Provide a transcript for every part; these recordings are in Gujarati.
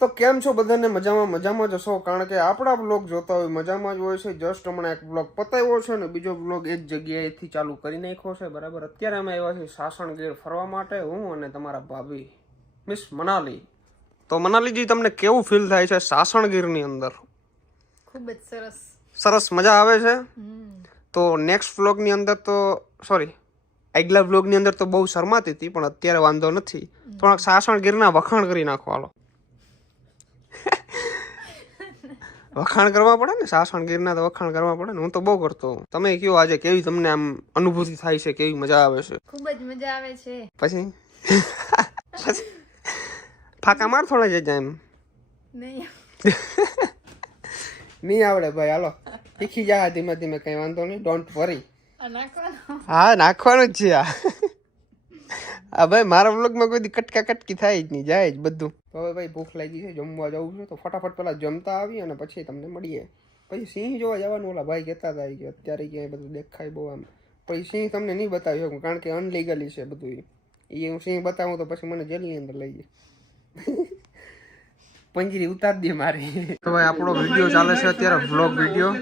તો કેમ છો બધાને? મજામાં જ હશો, કારણ કે આપણા બ્લોગ જોતા હોય મજામાં જ હોય છે. જસ્ટ હમણાં એક બ્લોગ પતાવ્યો છે ને બીજો બ્લોગ એ જ જગ્યાએથી ચાલુ કરી નાખ્યો છે, બરાબર. અત્યારે અમે આવ્યા છીએ સાસણગીર ફરવા માટે, હું અને તમારા ભાભી મિસ મનાલી. તો મનાલીજી, તમને કેવું ફીલ થાય છે સાસણગીરની અંદર? ખૂબ જ સરસ સરસ મજા આવે છે. તો નેક્સ્ટ વ્લોગની અંદર તો સોરી આગલા વ્લોગની અંદર તો બહુ શરમાતી હતી, પણ અત્યારે વાંધો નથી. થોડાક સાસણગીરના વખાણ કરી નાખો. હાલો, વખાણ કરવા પડે ને, સાસણગીરના તો વખાણ કરવા પડે ને. હું તો બહુ કરતો હું. તમે કયો આજે કેવી તમને આમ અનુભૂતિ થાય છે, કેવી મજા આવે છે? ખૂબ જ મજા આવે છે. પછી ફાકા માર થોડા જઈ એમ નહીં નહીં આવડે ભાઈ. હાલો શીખી જા ધીમે ધીમે, કઈ વાંધો નહીં, ડોન્ટ વરી. નાખવાનો હા, નાખવાનું જ છે આ. હા ભાઈ, મારા વ્લોગમાં કોઈ દી કટકા કટકી થાય જ નહીં, જાય જ બધું. તો હવે ભાઈ ભૂખ લાગી છે, જમવા જવું છે, તો ફટાફટ પેલા જમતા આવી અને પછી તમને મળીએ. પછી સિંહ જોવા જવાનું ઓલા ભાઈ કહેતા હતા કે અત્યારે ક્યાંય બધું દેખાય બહુ આમ. પછી સિંહ તમને નહીં બતાવી શકું, કારણ કે અનલીગલી છે બધું. એ હું સિંહ બતાવું તો પછી મને જેલની અંદર લઈ જાય. પંજરી ઉતાર દે મારી. તો ભાઈ આપણો વિડીયો ચાલે છે અત્યારે, વ્લોગ વિડીયો.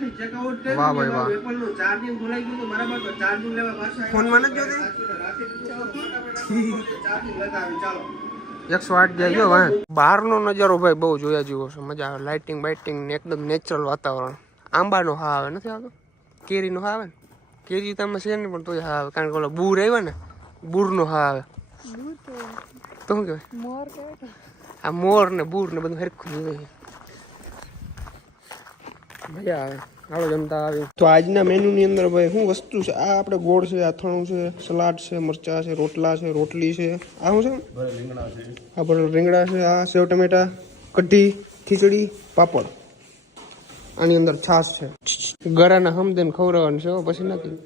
વાહ ભાઈ વાહ. ફોનમાં નથી જોતી 108 જાય ગયો વાહ. બહારનો નજારો ભાઈ બહુ જોયા જેવો છે, મજા આવે. લાઇટિંગ બાઇટિંગ ને એકદમ નેચરલ વાતાવરણ. આંબાનો હા આવે, નથી આવતો? કેરીનો હા આવે ને? કેરી તમે છે ને, પણ તોય હા આવે, કારણ કે ઓલા બૂર આવ્યા ને, બૂરનો હા આવે. તો શું કહેવાય? આ મોર ને બૂર ને બધું હરખું જોઈએ, મજા આવે. હાલો જમતા આવી. તો આજના મેનુ ની અંદર ભાઈ શું વસ્તુ છે? આ આપણે ગોળ છે, અથાણું છે, સલાડ છે, મરચા છે, રોટલા છે, રોટલી છે. આ શું છે? આ ભરેલા રીંગણા છે, આ સેવ ટમેટા, કઢી, ખીચડી, પાપડ. આની અંદર છાશ છે. ગળાના હમદેન ખવડાવવાનું છે, પછી નથી.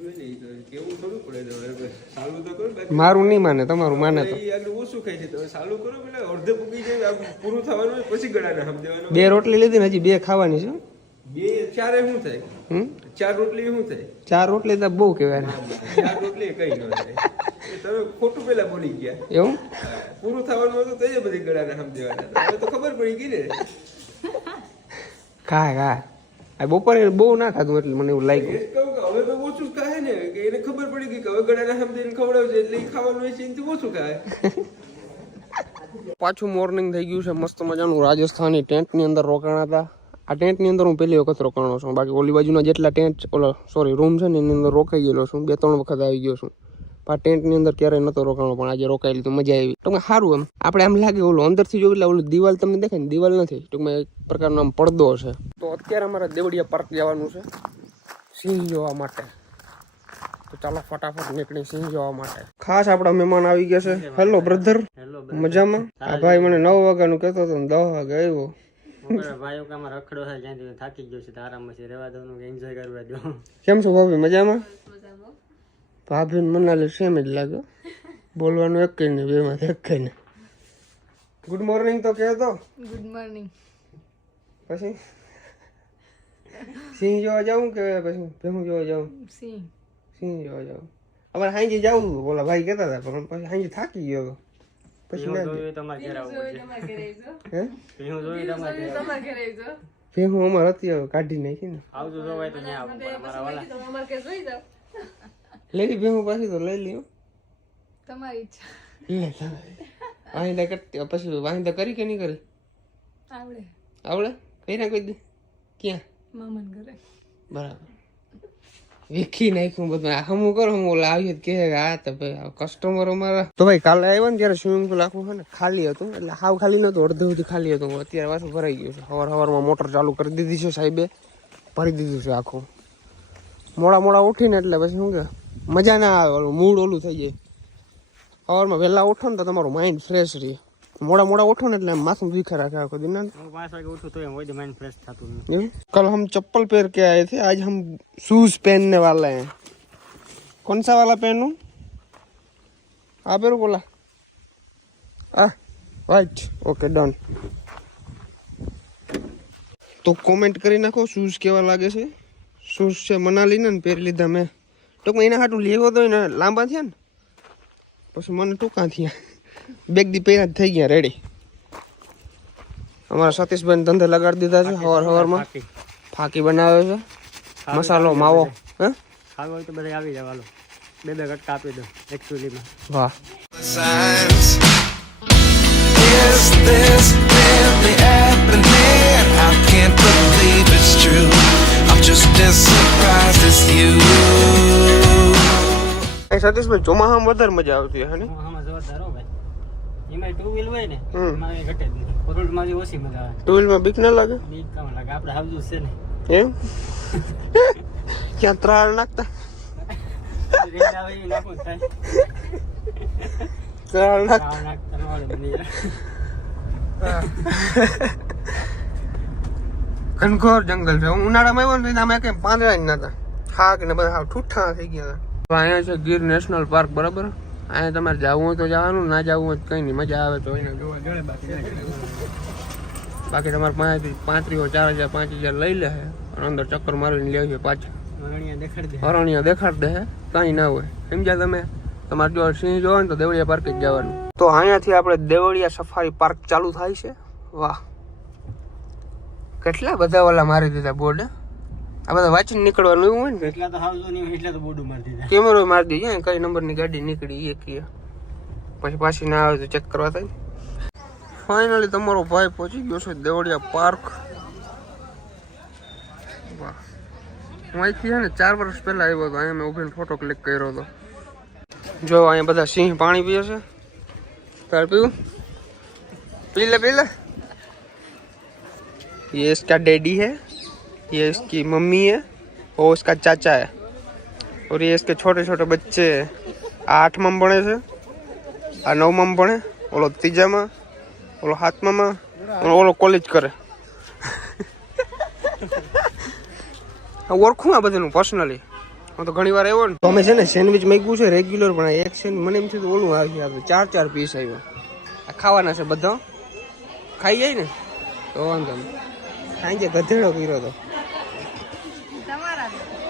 મારું નહીં માને, તમારું માને તો. બે રોટલી લીધી ને, હજી બે ખાવાની છે. ચાર રોટલી શું થાય? 4 રોટલી તો બહુ કહેવાય. 4 રોટલી કઈ ન થાય. તમે ખોટું પેલા બોલી ગયા. એવું પૂરું થવાનું હતું તો એ બધી ગળાને સમજવાના. હવે તો ખબર પડી ગઈ ને. ખા આ બપોરે બહુ ના ખાધું એટલે મને એવું લાગ્યું. હવે તો ઓછું ખાય ને, કે એને ખબર પડી ગઈ કે હવે ગળાને સમજીને ખવડાવશે એટલે એ ખાવાનું હોય છે, એનાથી ઓછું ખાય. પાછું મોર્નિંગ થઈ ગયું છે, મસ્ત મજાનું. રાજસ્થાની ટેન્ટની અંદર રોકાણા હતા. આ ટેન્ટની અંદર હું પહેલી વખત રોકાણો છું. બાકી ઓલી બાજુના જેટલા ટેન્ટ રૂમ છે ને એની અંદર રોકાઈ ગયેલો છું. 2-3 વખત આવી ગયો છું. આ ટેન્ટની અંદર ક્યારેય નતો રોકાણો, પણ આજે રોકાયેલી તો મજા આવી. ટૂંકમાં સારું એમ. આપણે આમ લાગે ઓલું અંદરથી જોયું એટલે ઓલું દિવાલ તમને દેખાય ને, દિવાલ નથી, ટૂંકમાં એક પ્રકારનો આમ પડદો છે. તો અત્યારે અમારે દેવડિયા પાર્ક જવાનું છે સિંહ જોવા માટે. તો ચાલો ફટાફટ નીકળી સિંહ જોવા માટે. ખાસ આપણા મહેમાન આવી ગયા છે. હેલો બ્રધર, મજામાં? આ ભાઈ મને 9 વાગ્યાનું કહેતો હતો ને 10 વાગે આવ્યો. ભાઈઓ કામ રખડો છે, જ્યાંથી થાકી ગયો છે, આરામમાં છે, રહેવા દો, એન્જોય કરવા દો. કેમ છો ભાભી? મજામાં? ભાભી મનાલી સેમ જ લાગ્યો, બોલવાનું એક કઈ નહીં, બેમાંથી એક કઈ નહીં. ગુડ મોર્નિંગ તો કહેતો. Good morning. પછી સિંહ જોવા જાઉં કે પછી ભેહું જોવા જાઉં? સિંહ જોવા જાઉં. અમારે હાંજી જવું હતું, બોલા ભાઈ કહેતા હતા, પણ પછી હાંજી થાકી ગયો હતો. પછી ભેહું અમારે હતી, કાઢી નાખી ને. લઈ ભેહું પાછી તો લઈ લ્યો, તમારી ઈચ્છા. વાહિંદા કરતી પછી વાહિંદા કરી કે નહીં કરી? આવડે કઈ કોઈ દી? ક્યાં? મામન ઘરે. બરાબર. વીખી નાખ્યું બધું. હમું કરો, હું ઓલા આવી કે આ તો ભાઈ કસ્ટમર અમારા. તો ભાઈ કાલે આવ્યો ને ત્યારે સ્વિમિંગ પુલ આખું છે ને ખાલી હતું, એટલે હાવ ખાલી નતું, અડધું સુધી ખાલી હતું. અત્યારે પાછું ભરાઈ ગયું છે. સવારમાં મોટર ચાલુ કરી દીધી છે સાહેબે, ભરી દીધું છે આખું. મોડા ઉઠીને એટલે પછી શું કે મજા ના આવે, ઓલું મૂડ ઓલું થઈ જાય. સવારમાં વહેલા ઉઠો ને તો તમારું માઇન્ડ ફ્રેશ રહે. મોડા ઉઠો ને એટલે માથું દુખા રાખે આખો दिन। 5 वागे उठो तो वही माइंड फ्रेश था। कल हम चप्पल पहन के आए थे, आज हम शूज पहनने वाले हैं। कौन सा वाला पहनूं? आप बोला राइट, ओके डन। तो कमेंट કરી નાખો શૂઝ કેવા લાગે છે। શૂઝ છે મનાલી ને પહેરી લીધા મેં, ટૂંકમાં એના હાટું લેવો તો ને લાંબા થયા ને પછી મને ટૂંકા થયા, બેગ દી પહેર્યા થઈ ગયા રેડી। અમારા સતીશભાઈ ધંધે લગાડી દીધા છે હવારમાં બાકી ફાકી બનાવે છે મસાલો માવો હે ખાવું હોય તો બધા આવી જાવ હાલો 2 કટકા આપી દો એકચ્યુઅલીમાં વાહ Signs. Is this really happening? I can't believe it's true. I'm just as surprised as you. એ સતીશભાઈ ચોમાસામાં વધારે મજા આવતી હે ને આમાં જોરદાર હો ભાઈ એમાં 2 વ્હીલ હોય ને હમ. એમાં કઈ ઘટે જ નહીં ફોરવર્ડમાં જે ઓછી મજા આવે ટુ વ્હીલમાં બીક ના લાગે બીક કામ લાગે આપણે હાવજુ છે ને એમ ક્યાં ત્રાળ નાખતા રેડ આવે એ નાખું થાય ત્રાળ નાખ કામ નાખતા ન આવડે બની જાય ઘનઘોર જંગલ છે ઉનાળામાં આવ્યો ને આમાં કઈ પાંદડા જ નતા ખાક ને બધા હાવ ઠૂઠા થઈ ગયા હતા અહીંયા છે ગીર નેશનલ પાર્ક બરાબર અહીંયા તમારે જવું હોય તો જવાનું ના જવું હોય તો કઈ નહીં મજા આવે તો એને જોવા જડે બાકી તમારે પાસેથી 35,000 4,000 5,000 લઈ લે અને અંદર ચક્કર મારીને લેવી પાછા હરણિયા દેખાડી દે હરણિયા દેખાડ દે કઈ ના હોય સમજ્યા તમે તમારે જો સિંહ જોવો ને તો દેવળિયા પાર્ક જ જવાનું તો અહીંયાથી આપણે દેવળિયા સફારી પાર્ક ચાલુ થાય છે વાહ કેટલા બધા ઓલા મારી દીધા બોર્ડ આ બધા વાંચીને નીકળવાનું એવું હોય ને એટલા તો હાવજુ નહીં એટલે તો બોડું મારી દીધા કેમેરો મારી દીધો કઈ નંબરની ગાડી નીકળી એ કીએ પછી પાછી ના આવે તો ચેક કરવા થાય ફાઇનલી તમારો ભાઈ પહોંચી ગયો છે દેવળિયા પાર્ક વાહ હું અહીંથી છે ને 4 વર્ષ પહેલા આવ્યો હતો અહીંયા મેં ઉભીને ફોટો ક્લિક કર્યો હતો જો અહીંયા બધા સિંહ પાણી પીએ છે તાર પીવું पी ले ये इसका डैडी है ये इसकी मम्मी है और उसका चाचा है और ये इसके छोटे छोटे बच्चे हैं 8 ભણે છે આ 9 ભણે ઓલો 3 ઓલો 7 ઓલો કોલેજ કરે ઓળખું આ બધાનું પર્સનલી હું તો ઘણી વાર આવ્યો ને તો અમે છે ને સેન્ડવિચ માગ્યું છે રેગ્યુલર પણ એક સેન્ડવિચ મને એમ થયું ઓલું આવી ગયા 4 પીસ આવ્યા આ ખાવાના છે બધા ખાઈ જાય ને તો વાંધો નહીં ખાઈ જાય ગધેડો કર્યો તો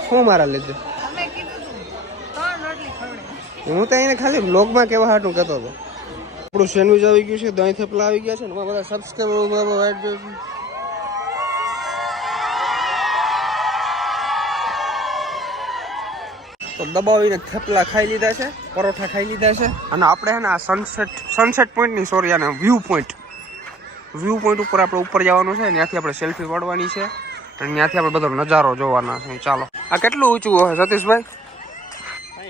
શું મારા લીધે હું તો એને ખાલી બ્લોગમાં કેવા હાટું કહેતો હતો આપણું સેન્ડવિચ આવી ગયું છે દહીં થેપલા આવી ગયા છે ને બધા સબસ્ક્રાઈબર વાઇટ તો દબાવીને થેપલા ખાઈ લીધા છે પરોઠા ખાઈ લીધા છે અને આપણે છે ને આ સનસેટ પોઈન્ટ ની સોરી આને વ્યૂ પોઈન્ટ ઉપર આપણે ઉપર જવાનું છે ત્યાંથી આપણે સેલ્ફી પાડવાની છે અને ત્યાંથી આપણે બધો નજારો જોવાના છે ચાલો આ કેટલું ઊંચું હોય સતીશભાઈ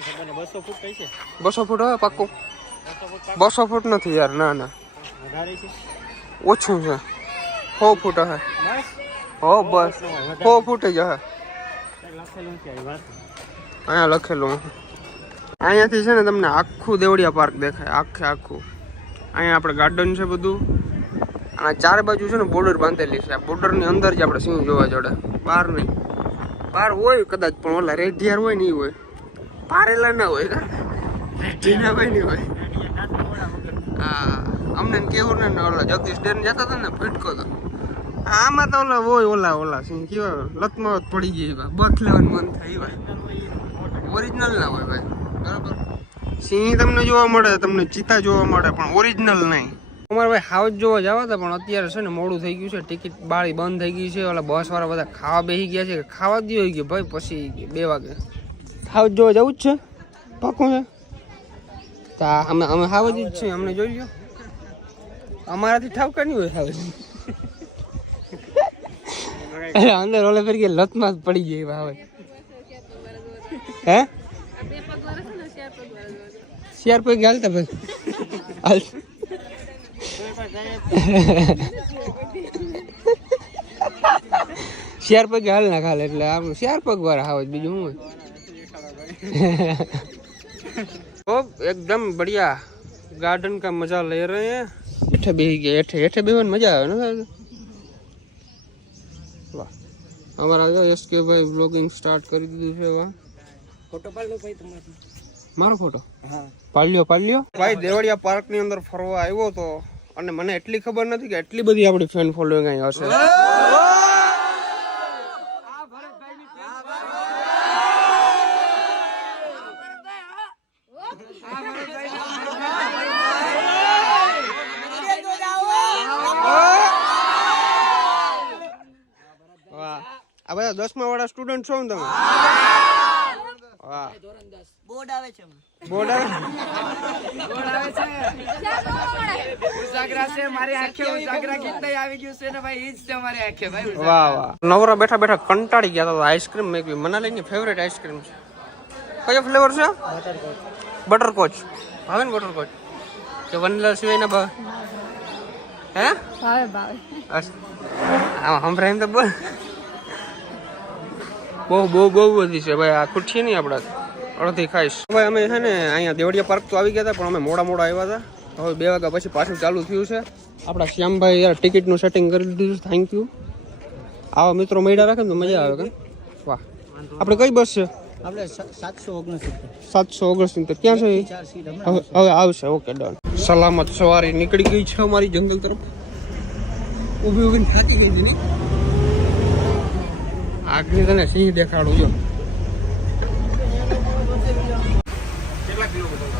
200 ફૂટ કઈ છે 200 ફૂટ હોય પાક્કું 200 ફૂટ નથી યાર ના ના વધારે છે ઓછું છે 100 ફૂટ હે હો બસ 100 ફૂટ જ હે લખેલું છે આ વાત અહીંયા લખેલું અહીંયાથી છે ને તમને આખું દેવળિયા પાર્ક દેખાય આખું અહીંયા આપણે ગાર્ડન છે બધું અને 4 બાજુ છે ને બોર્ડર બાંધેલી છે આ બોર્ડરની અંદર જ આપણે સિંહ જોવા જડે બહાર નહીં બહાર હોય કદાચ પણ ઓલા રેઢિયાર હોય નહીં હોય પારેલા ના હોય રેઢિયા હોય નહીં હોય હા અમને કેવું ને ઓલા જગદીશ ડેન જતા હતા ને ફટકો તો આમાં તો ઓલા ઓલા સિંહ કેવા લતમાં પડી ગઈ બખ લેવાનું મન થાય ભાઈ ઓરિજિનલ ના હોય ભાઈ બરાબર સિંહ તમને જોવા મળે તમને ચિત્તા જોવા મળે પણ ઓરિજિનલ નહીં અમારે ભાઈ હાઉસ જોવા જવા હતા પણ અત્યારે છે ને મોડું થઈ ગયું છે ટિકિટ બાળી બંધ થઈ ગઈ છે ઓલા બસ વાળા બધા ખાવા બેસી ગયા છે ખાવા જ હોય ગયું ભાઈ પછી 2 વાગે હાઉસ જોવા જવું જ છે પાકું છે તો અમે હાઉસ જ છીએ અમને જોઈ લો અમારાથી ઠાવકા નહીં હોય હાઉસ અંદર ઓલે ફરી ગયા લતમાં પડી ગઈ હવે હે 4 પગ હાલતા ભાઈ હાલ 4 પગ હાલ ના ખાલે એટલે આપણું 4 પગ વાળા હાવ બીજું શું तो एकदम बढ़िया गार्डन का मजा ले रहे हैं हेठे बेही गए हेठे बेहन मजा આવે ને વાહ અમારા જો એસકે ભાઈ વ્લોગિંગ સ્ટાર્ટ કરી દીધું છે વાહ ફોટો પાડલો ભાઈ તમારો મારો ફોટો હા પાડ્યો ભાઈ દેવળિયા પાર્ક ની અંદર ફરવા આવ્યો તો અને મને એટલી ખબર નથી કે એટલી બધી આપણી ફેન ફોલોઈંગ અહીં હશે આ બધા 10મા વાળા સ્ટુડન્ટ છો ને તમે? વાહ. બોર્ડ આવે છે બોર્ડ આવે? ઉજાગરા છે મારી આંખે ઉજાગરા ગીત આવી ગયું છે ને ભાઈ ઈ જ છે મારી આંખે ભાઈ વાહ વાહ. નવરા બેઠા બેઠા કંટાળી ગયા તો આઈસ્ક્રીમ મેકવી મનાલીની ફેવરેટ આઈસ્ક્રીમ છે. કયો ફ્લેવર છે? બટરકોચ. ભાવે ને બટરકોચ? કે વનીલા સિવાયના ભાવે? હે? ભાવે ભાવે. આમાં સંભળાય એમ તો બોલ. બહુ બહુ બહુ બધી છે ભાઈ. આ ખૂટશે નહીં આપણા અડધી ખાઈશ. ભાઈ અમે છે ને અહીંયા દેવડિયા પાર્ક તો આવી ગયા હતા, પણ અમે મોડા મોડા આવ્યા હતા. હવે 2 વાગ્યા પછી પાછું ચાલુ થયું છે. આપણા શ્યામભાઈ યાર ટિકિટનું સેટિંગ કરી દીધું. Thank you. આવા મિત્રો મળ્યા રાખે ને તો મજા આવે. કે વાહ. આપણે કઈ બસ છે? આપણે 769 769 ક્યાં છે? હવે આવશે. Okay done. સલામત સવારી નીકળી ગઈ છે અમારી જંગલ તરફ. ઊભી ઊભી થાકી ગઈ છે ને. આગળ તને સિંહ દેખાડું જો. કેટલા કિલોમીટર?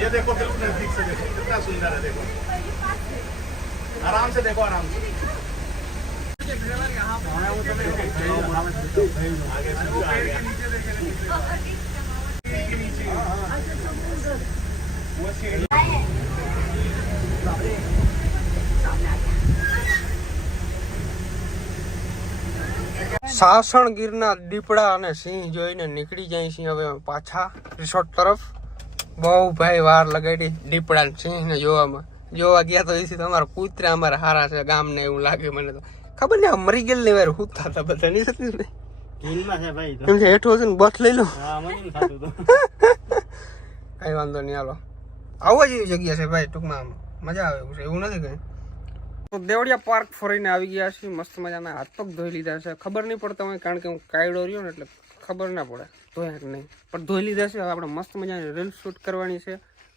ये देखो बिल्कुल नजदीक से देखो कितना सुंदर है देखो आराम से देखो आराम से સાસણ ગીરના દીપડા અને સિંહ જોઈને નીકળી જાય છે હવે પાછા રિસોર્ટ તરફ. બહુ ભાઈ વાર લગાડી દીપડા ને સિંહ ને જોવામાં. જોવા ગયા તો એથી તમારા કૂતરા અમારા હારા છે ગામને એવું લાગે મને તો. ખબર ને મરી ગયેલ ને વાર હુતા હતા બધા નહીં થતી ને હિલમાં છે ભાઈ તો. એમ છે હેઠો છે ને બસ લઈ લો. હા મને નહીં થાતું તો. કઈ વાંધો નહીં. હાલો આવા જેવી જગ્યા છે ભાઈ. ટૂંકમાં મજા આવે એવું છે, એવું નથી કઈ. તો દેવડિયા પાર્ક ફરીને આવી ગયા છે. મસ્ત મજાના હાથ પગ ધોઈ લીધા છે. ખબર નહીં પડતા હોય કારણ કે હું કાયડો રહ્યો ને એટલે ખબર ના પડે ધોયા કે નહીં, પણ ધોઈ લીધા છે. હવે આપણે મસ્ત મજાની રીલ શૂટ કરવાની છે.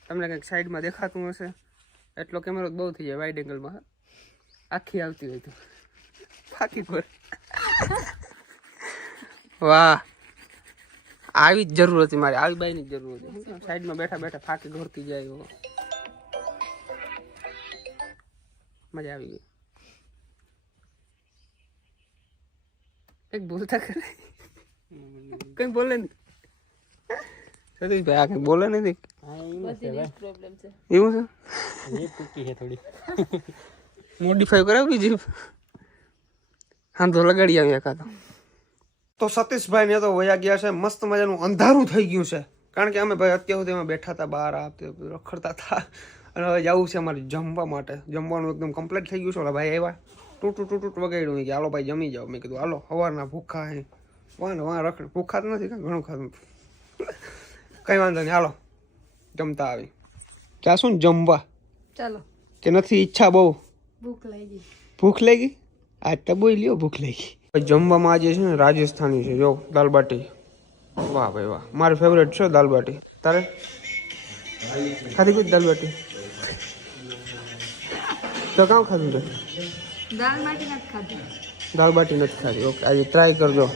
તમને કંઈક સાઈડમાં દેખાતું હશે. એટલો કેમેરો બહુ થઈ જાય વાઇડ એંગલમાં. આખી આવતી હોય તો ફાકી પર. વાહ, આવી જ જરૂર હતી મારે. આવી બાઈની જ જરૂર હતી. સાઈડમાં બેઠા બેઠા ફાકી ઘોરતી જાય એવો. મજા આવી ગઈ. એક બોલતા કરે કઈ બોલે નહીં. સતીશભાઈ આ કઈ બોલે નથી. એવું છે? જીભ તૂટી છે થોડી. મોડિફાઈ કરાવી જીભ. હા તો લગાડી આવી એકાદો. તો સતીશભાઈ ને તો વયા ગયા છે. મસ્ત મજાનું અંધારું થઈ ગયું છે કારણ કે અમે ભાઈ અત્યાર સુધી એમાં બેઠા હતા, બહાર રખડતા હતા. અને હવે જવું છે અમારે જમવા માટે. જમવાનું એકદમ કમ્પ્લીટ થઈ ગયું છે. ઓલા ભાઈ આવ્યા, ટૂટ વગાડ્યું કે હાલો ભાઈ જમી જાઓ. મેં કીધું હાલો, સવારના ભૂખા હે. વાં રખડ ભૂખા જ નથી, ઘણું ખાધું. કઈ વાંધો નહીં, હાલો જમતા આવી. ક્યાં શું જમવા ચાલો. કે નથી ઈચ્છા બહુ? ભૂખ લાગી. ભૂખ લાગી? આજ તો બોઈ લ્યો ભૂખ લાગી. જમવામાં આજે છે ને રાજસ્થાની છે. જો દાલ બાટી. વાહ ભાઈ વાહ, મારી ફેવરેટ છે દાલ બાટી. તારે ખાધી કઈ દાલ બાટી? તો કામ ખાધું છે? દાળ બાટી નથી ખાધી. દાલ બાટી નથી ખાધી. ઓકે આજે ટ્રાય કરજો.